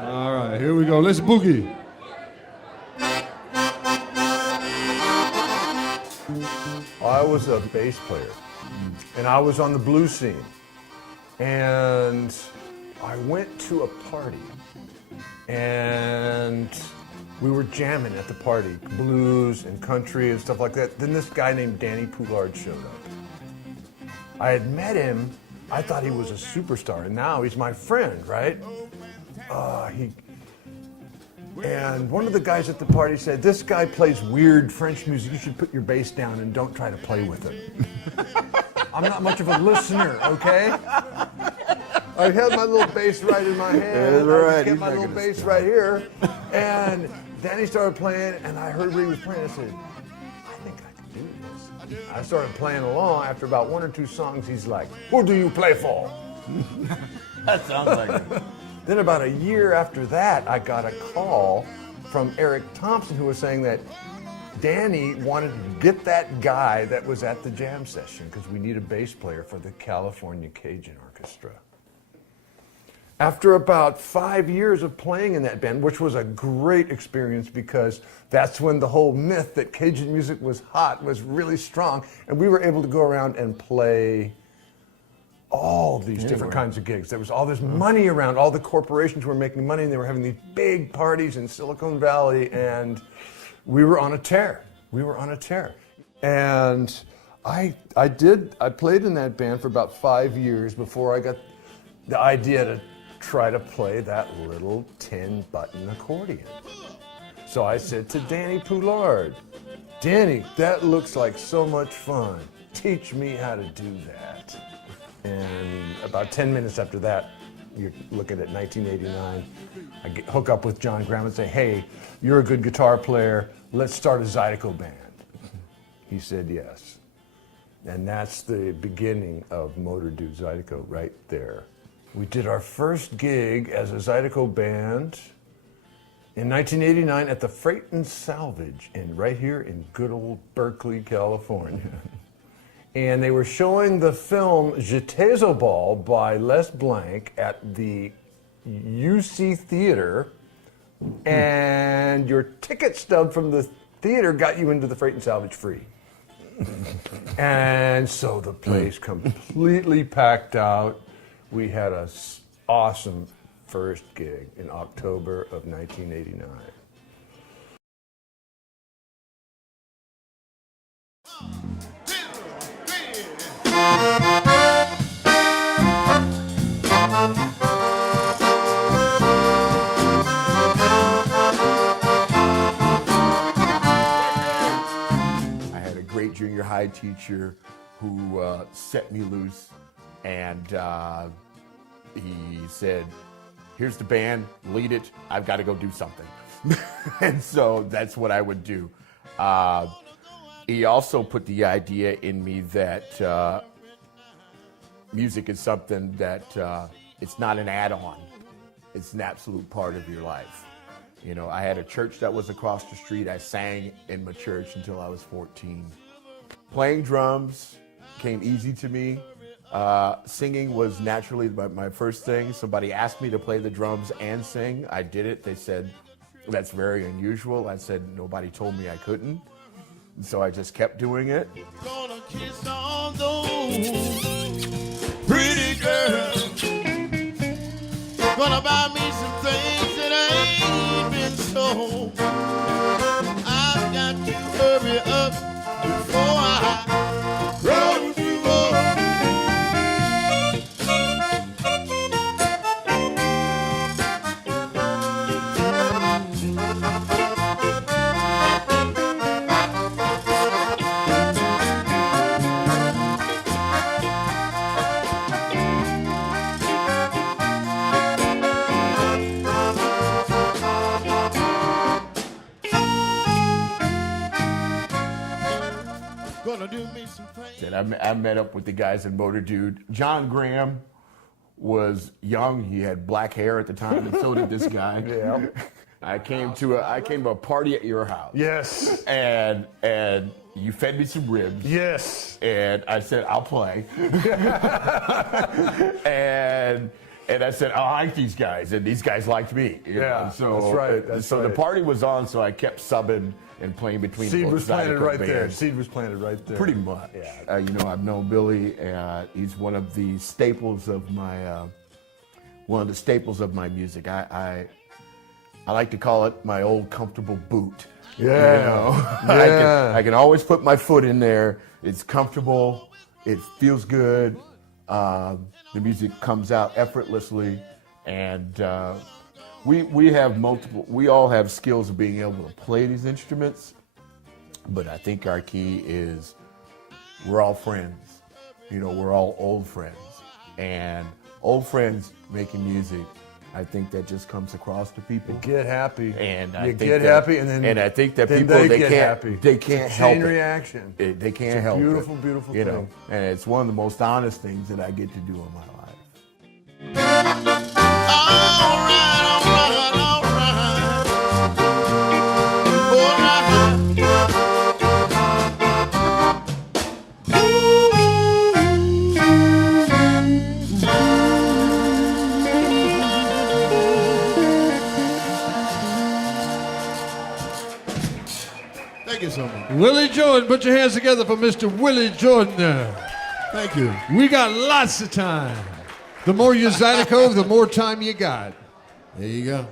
All right, here we go. Let's boogie. I was a bass player, and I was on the blues scene. And I went to a party, and we were jamming at the party, blues and country and stuff like that. Then this guy named Danny Poulard showed up. I had met him. I thought he was a superstar, and now he's my friend, right? And one of the guys at the party said, "This guy plays weird French music. You should put your bass down and don't try to play with him." I'm not much of a listener, okay? I had my little bass right in my hand. I just kept my little bass right here. And Danny started playing, and I heard what he was playing. I said, "I think I can do this." I started playing along. After about one or two songs, he's like, "Who do you play for?" That sounds like it. Then about a year after that, I got a call from Eric Thompson, who was saying that Danny wanted to get that guy that was at the jam session because we need a bass player for the California Cajun Orchestra. After about 5 years of playing in that band, which was a great experience because that's when the whole myth that Cajun music was hot was really strong, and we were able to go around and play all these different kinds of gigs. There was all this money around. All the corporations were making money, and they were having these big parties in Silicon Valley, and we were on a tear. We were on a tear. And I played in that band for about 5 years before I got the idea to try to play that little 10-button accordion. So I said to Danny Poulard, "Danny, that looks like so much fun. Teach me how to do that." And about 10 minutes after that, you're looking at 1989, I hook up with John Graham and say, "Hey, you're a good guitar player. Let's start a Zydeco band." He said yes. And that's the beginning of Motordude Zydeco right there. We did our first gig as a Zydeco band in 1989 at the Freight and Salvage right here in good old Berkeley, California. And they were showing the film Jetezo Ball by Les Blanc at the UC Theater, and your ticket stub from the theater got you into the Freight and Salvage free. And so the place completely packed out. We had an awesome first gig in October of 1989. Teacher who set me loose, and he said, "Here's the band, lead it, I've got to go do something." And so that's what I would do. He also put the idea in me that music is something that It's not an add-on. It's an absolute part of your life. You know, I had a church that was across the street. I sang in my church until I was 14. Playing drums came easy to me. Singing was naturally my first thing. Somebody asked me to play the drums and sing. I did it. They said, that's very unusual. I said, nobody told me I couldn't. So I just kept doing it. Gonna kiss all those pretty girls. Gonna buy me some things that ain't been sold. I've got to hurry up before I roll you I met up with the guys in Motordude. John Graham was young. He had black hair at the time, and so did this guy. Yeah. Yes. And you fed me some ribs. Yes. And I said, I'll play. and I said, I like these guys, and these guys liked me. Yeah, so, that's right. That's right. The party was on, so I kept subbing and playing between. Seed was planted right there. Seed was planted right there. Pretty much. Yeah. You know, I've known Billy. He's one of the staples of my music. I like to call it my old comfortable boot. Yeah. You know? Yeah. I can always put my foot in there. It's comfortable. It feels good. The music comes out effortlessly, and we have multiple. We all have skills of being able to play these instruments, but I think our key is we're all friends. You know, we're all old friends, and old friends making music. I think that just comes across to people. You get happy. And you get happy, and I think that then they get happy. It's a chain reaction. They can't it's a help beautiful, beautiful thing. And it's one of the most honest things that I get to do in my life. all right, all right, all right. All right. Thank you so much. Willie Jordan, put your hands together for Mr. Willie Jordan. Thank you. We got lots of time. The more you Zydeco, the more time you got. There you go.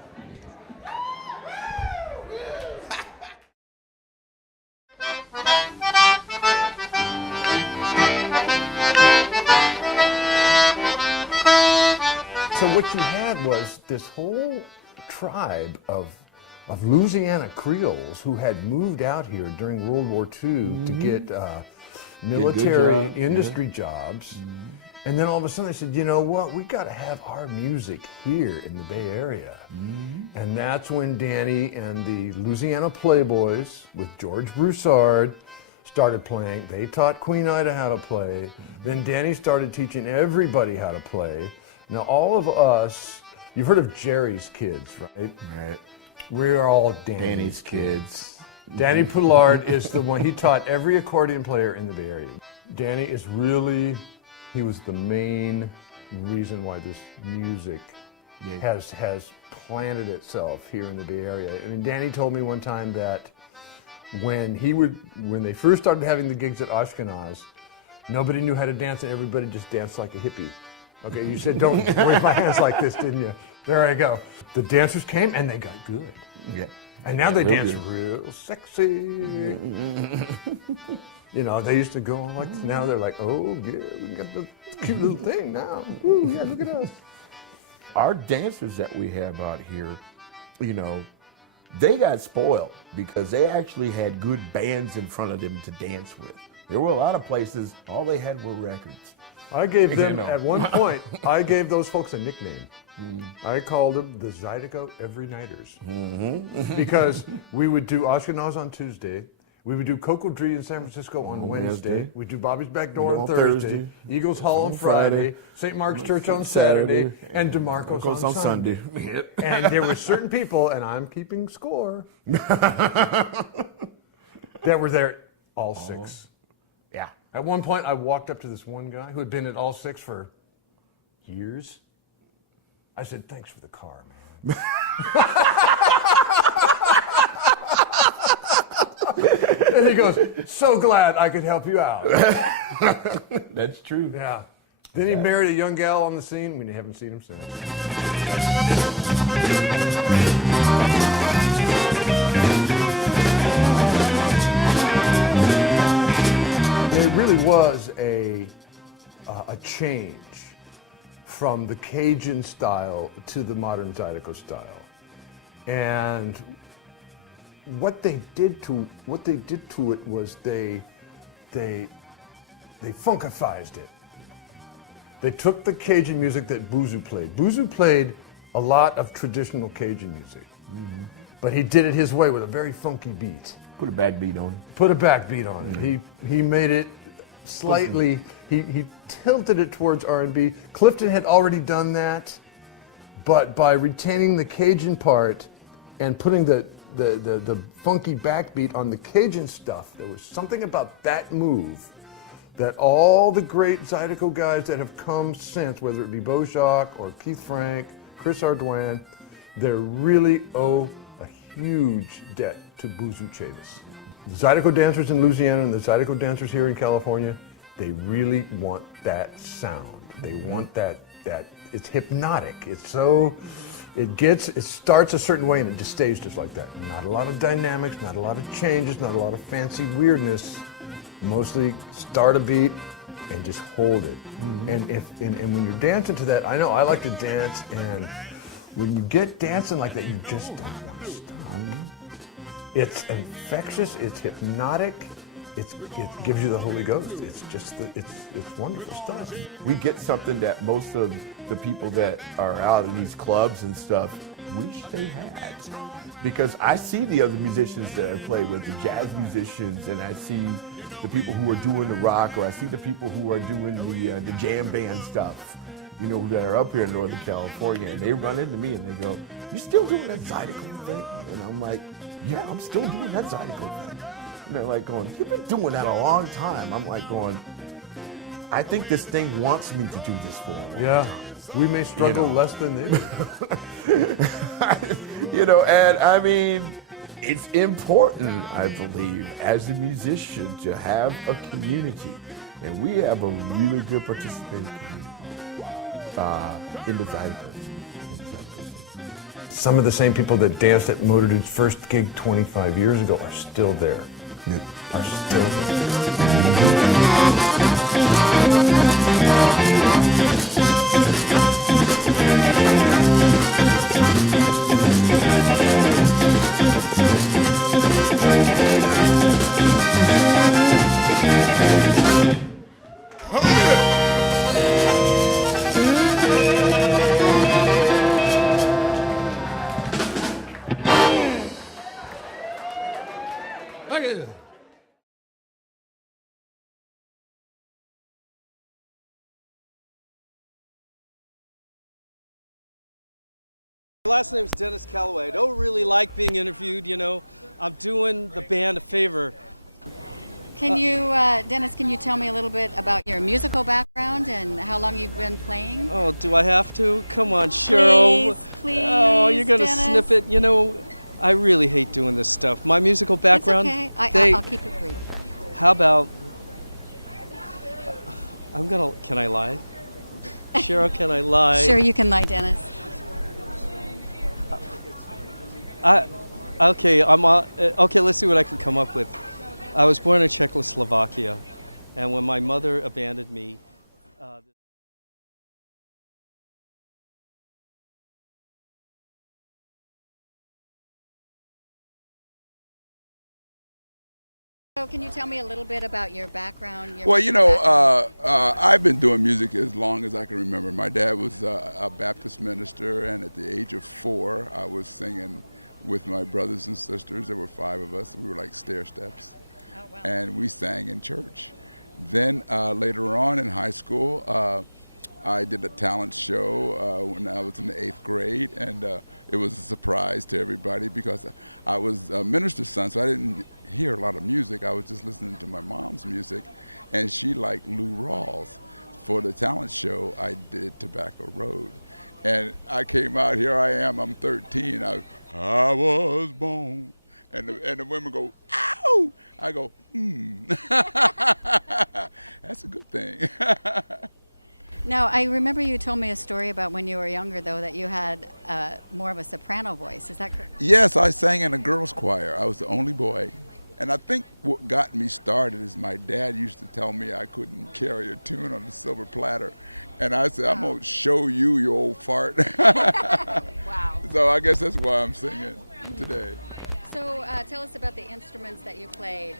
So what you had was this whole tribe of Louisiana Creoles who had moved out here during World War II to get military industry jobs. And then all of a sudden they said, you know what, we got to have our music here in the Bay Area. And that's when Danny and the Louisiana Playboys with George Broussard started playing. They taught Queen Ida how to play. Then Danny started teaching everybody how to play. Now all of us, you've heard of Jerry's Kids, right? Right. We're all Danny's kids. Danny Poulard is the one, he taught every accordion player in the Bay Area. Danny is really, he was the main reason why this music has planted itself here in the Bay Area. I mean, Danny told me one time that when they first started having the gigs at Ashkenaz, nobody knew how to dance and everybody just danced like a hippie. Okay, you said don't wave my hands like this, didn't you? There I go. The dancers came and they got good. Yeah. And now they dance real sexy. You know, they used to go like this. Now they're like, oh yeah, we got the cute little thing now. Woo, yeah, look at us. Our dancers that we have out here, you know, they got spoiled because they actually had good bands in front of them to dance with. There were a lot of places, all they had were records. I gave them, at one point, I gave those folks a nickname. I called them the Zydeco Every Nighters. Because we would do Ashkenaz on Tuesday, We would do Coco Tree in San Francisco on Wednesday. We'd do Bobby's Back Door on Thursday, Eagles Hall on Friday, St. Mark's Church on Saturday, and DeMarco's on Sunday. And there were certain people, and I'm keeping score, that were there all 6. Yeah. At one point, I walked up to this one guy who had been at all 6 for years. I said, "Thanks for the car, man." And he goes, "So glad I could help you out." That's true. Yeah. Then he married a young gal on the scene. We haven't seen him since. There really was a change from the Cajun style to the modern Zydeco style, and what they did to it was they funkifized it. They took the Cajun music that Boozoo played. Boozoo played a lot of traditional Cajun music, but he did it his way with a very funky beat. Put a backbeat on it. Put a backbeat on it. He made it slightly. He tilted it towards R&B. Clifton had already done that, but by retaining the Cajun part and putting the funky backbeat on the Cajun stuff, there was something about that move that all the great Zydeco guys that have come since, whether it be Beau Jocques or Keith Frank, Chris Ardouin, they really owe a huge debt to Boozoo Chavis. The Zydeco dancers in Louisiana and the Zydeco dancers here in California, they really want that sound. They want that it's hypnotic. It's so, it starts a certain way and it just stays just like that. Not a lot of dynamics, not a lot of changes, not a lot of fancy weirdness. Mostly start a beat and just hold it. And when you're dancing to that, I know I like to dance, and when you get dancing like that, you just don't want to stop. It's infectious, it's hypnotic, it gives you the Holy Ghost. It's just it's wonderful stuff. We get something that most of the people that are out in these clubs and stuff wish they had. Because I see the other musicians that play with the jazz musicians, and I see the people who are doing the rock, or I see the people who are doing the jam band stuff, you know, that are up here in Northern California, and they run into me and they go, "You still doing that side?" And I'm like, "Yeah, I'm still doing that side." And they're like going, "You've been doing that a long time." I'm like going, "I think this thing wants me to do this for." Yeah, we may struggle less than they do. You know, and I mean, it's important, I believe, as a musician to have a community. And we have a really good community in the town. Some of the same people that danced at Motordude's first gig 25 years ago are still there. Are still there. Okay. My last name's Dennis Calloway. I don't really like being interviewed, you know. I'm doing the band a favor. Can you, Dennis, can you tell me a little bit about your musical background and how long you've been playing? Oh, do I have to? Come on, Cheryl. Please, oh, you're going to Dennis. snip it. You know, I really hate doing this stuff. My musical background. It's okay. I'll keep it brief. How about, can I lie? Cheryl, can I lie? Sure, you can lie, Dennis. Okay, let's see what I can come up with. I was born in Czechoslovakia, and when my mother abandoned me, So can you tell me a little bit about your background? Well, you know, background? I've been doing music as long as I can remember. My dad was a Baptist minister, and at the age of 4, I was singing with my brothers and sisters. There were 5 of us. We were like stair steps. and we sang in church. Then later on in high school, I did a talent show when I was in the 8th grade, and it was a surprise to everybody because I was a minister's son, so I didn't hear a lot of music. I was just listening to my mom's music, and she liked Lou Rawls. For the talent show, I did Tobacco Road. And I came out, here I am, I'm 13. I was born. And the women go, ow! I go, That's a good thing. Now, I remember you told me a story about when you were younger, though, that you had more of a soprano voice. Is that correct? Yes, I sang in a girls' choir. I was the only boy. And I think what got me started is my dad used to tell me I couldn't carry a tune on a silver platter. And I said, I'm going to show you, you old fart. Wow. So I guess that's why I'm singing today. So tell us about the instruments that you played.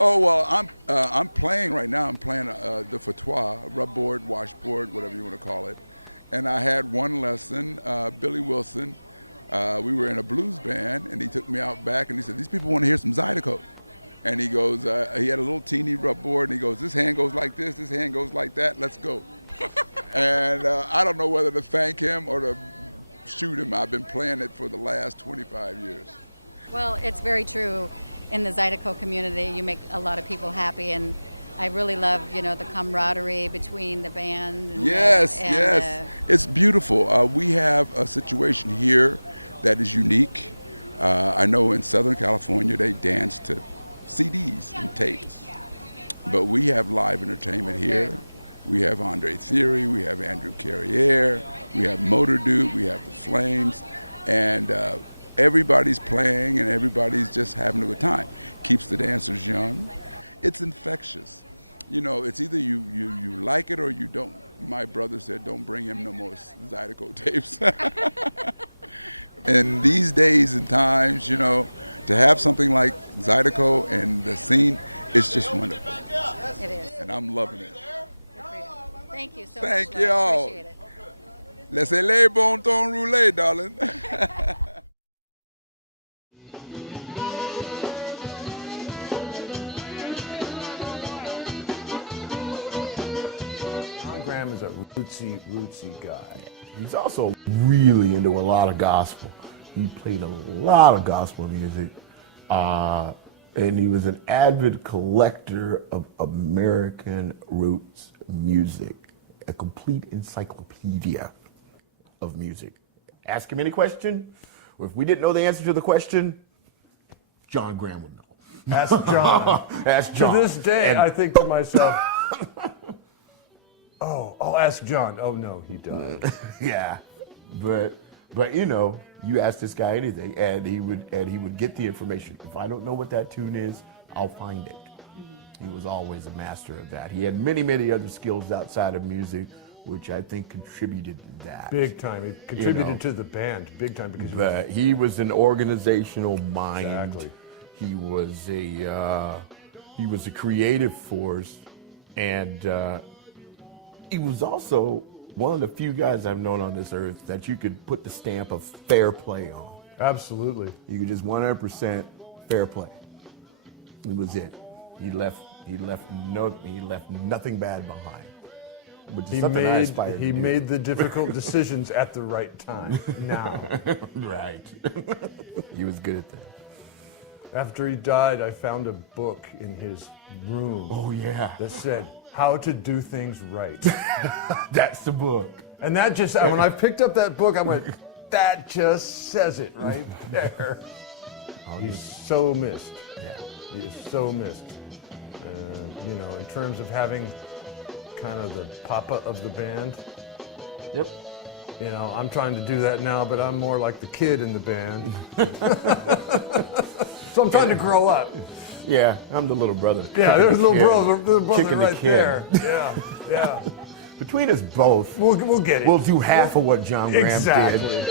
Oh, well, I'm playing right now. I'm playing the fatwa, rubboard, washboard, whatever you want to call it. And I had one lesson, Billy Wilson. We were in a blues band, and he took me out back, and he said, these people want to hear some Zydeco. And he goes, he had a little teeny rubboard, and he goes, this hand goes like this hand goes like that, let's go. And I don't know whether to thank him or to shoot him. I've been playing it for the last 25 years. Well, it's very true. In the Zydeco community, you make a lot of people happy, and I really love, the camaraderie between the band. And yes. It's beautiful. We have a situation here that is unique. I know in Southern California they dance to CDs and tapes, but we have live entertainment here. We have Andre Theory, we have Andrew Carriere, we have Motordude, we have the Flames, and everybody's playing and everybody's just having a good time. Keeps the dancers young. It's infectious. It's either you like it or you don't. My brother said, don't bring him no more Zydeco tapes. And these days and times, to have something like Zydeco and the scene, it's just wonderful. It is. And I'm loving it. Thank you so Thank much. y'all. I appreciate it. Laissez-les bon temps rouler, darling. John Graham is a rootsy guy. He's also really into a lot of gospel. He played a lot of gospel music. And he was an avid collector of American roots music, a complete encyclopedia of music. Ask him any question, or if we didn't know the answer to the question, John Graham will know. Ask John. Ask To John. this day, I think to myself, oh, I'll ask John. Oh no, he died. Yeah, but you ask this guy anything, and he would get the information. If I don't know what that tune is, I'll find it. He was always a master of that. He had many other skills outside of music, which I think contributed to that. Big time. He contributed to the band big time because he was He was an organizational mind. exactly. He was a creative force, and he was also one of the few guys I've known on this earth that you could put the stamp of fair play on. Absolutely. You could just 100% fair play. He was it. He left nothing bad behind. He made the difficult decisions at the right time. Now. Right. He was good. After he died, I found a book in his room Oh yeah. that said How to Do Things Right. That's the book. And that just, when I picked up that book, I went, that just says it right there. He's so missed. He is so missed. In terms of having kind of the papa of the band, Yep. I'm trying to do that now, but I'm more like the kid in the band. So I'm trying to grow up. Yeah, I'm the little brother. Yeah, there's a little brother Kicking right the there. Yeah. Between us both, We'll get it. we'll do half of what John. Graham did. Exactly.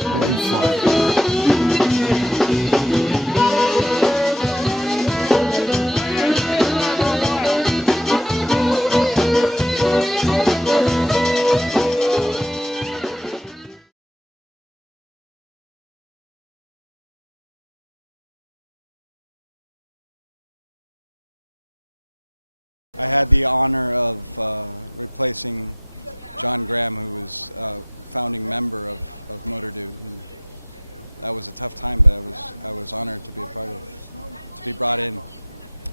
I had the honor of replacing John Graham, who was a founding member of Motordude. And that was a tough time, but I was honored to be a part of, to be brought in.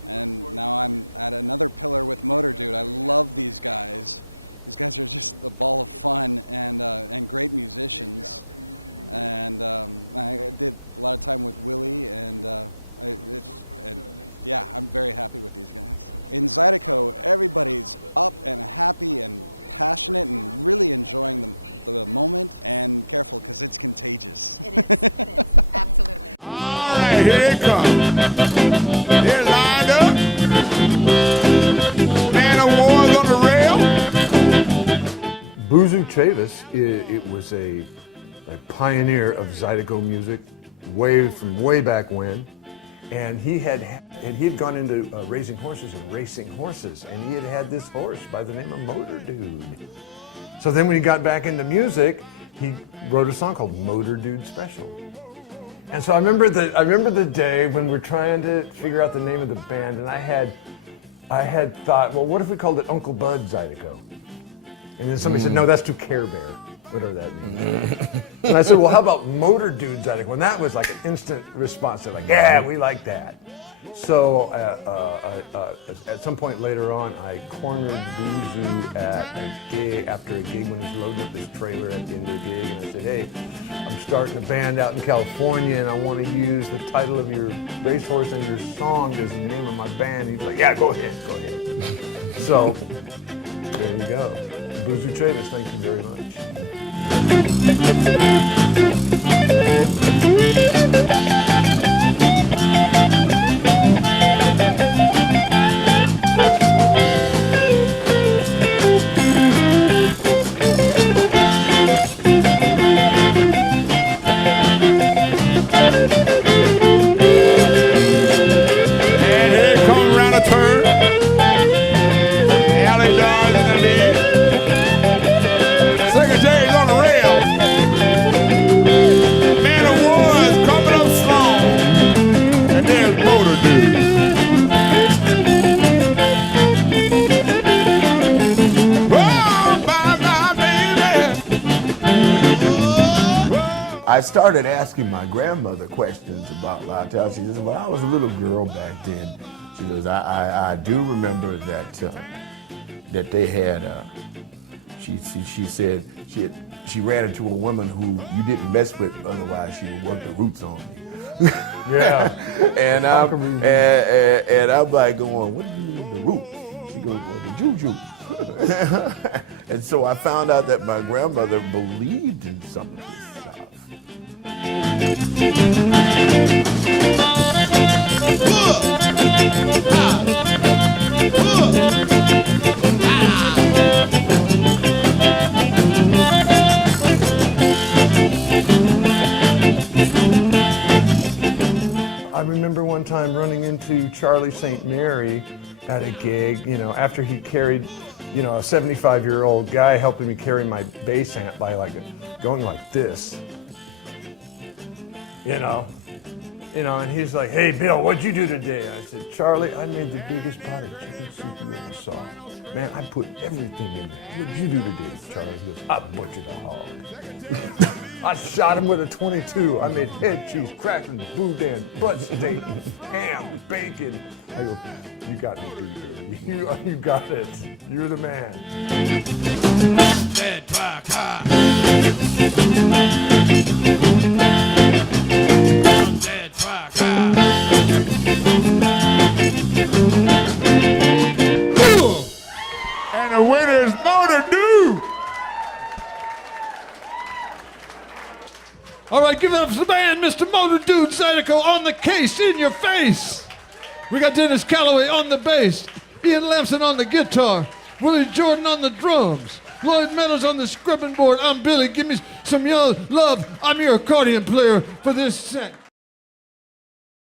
And now I'm at another pillar with Motordude. I love these guys. These guys are just a ball of fun and great musicians. And I did a lot of time with Willie, and yeah, I'm very happy with these guys. In Zydeco, everybody's up and happy and passionate and really enjoying the moment. And careful, because it's contagious. It is, absolutely. All right, here it comes. They're lined up. Man of War's on the rail. Buzu Chavis, it was a pioneer of Zydeco music from way back when. And he had gone into raising horses and racing horses, and he had this horse by the name of Motordude. So then when he got back into music, he wrote a song called Motordude Special. And so I remember the day when we're trying to figure out the name of the band, and I had thought, well, what if we called it Uncle Bud Zydeco? And then somebody said, no, that's too Care Bear, whatever that means. And I said, well, how about Motordude Zydeco? And that was like an instant response. They're like, yeah, we like that. So at some point later on, I cornered Buzu at a gig, after a gig when he's loading up his trailer at the end of the gig. And I said, hey, I'm starting a band out in California, and I want to use the title of your racehorse and your song as the name of my band. And he's like, yeah, go ahead. So there you go. Buzu Chavis, thank you very much. And here it comes around a turn. Alley Dog in the lead. Secretary's on the rail. Man of War is coming up strong. And there's Motordude. Oh, bye, baby. I started asking my grandmother questions about Contagious when I was a little girl back then. Because I do remember that they had, she said she ran into a woman who you didn't mess with otherwise she worked the roots on. Yeah, And the Conqueror roots. And I was like, well, what's the roots? She goes, "Juju." And so I found out that my grandmother believed in some stuff. I remember one time running into Charlie St. Mary at a gig, after he carried, a 75-year-old guy helping me carry my bass amp by going like this. And he's like, hey, Bill, what'd you do today? I said, Charlie, I made the biggest pot of chicken soup you ever saw. Man, I put everything in there. What'd you do today, Charlie? He goes, I butchered a hog. I shot him with a .22. I made head cheese, crackling, boudin, butt steak, ham, bacon. I go, you got me beat, baby. You got it. You're the man. Dead black high. Dead black high. And the winner is Motordude. All right, give it up to the band, Mr. Motordude Zydeco on the case, in your face. We got Dennis Calloway on the bass, Ian Lamson on the guitar, Willie Jordan on the drums, Lloyd Meadows on the scrubbing board. I'm Billy. Give me some love. I'm your accordion player for this set.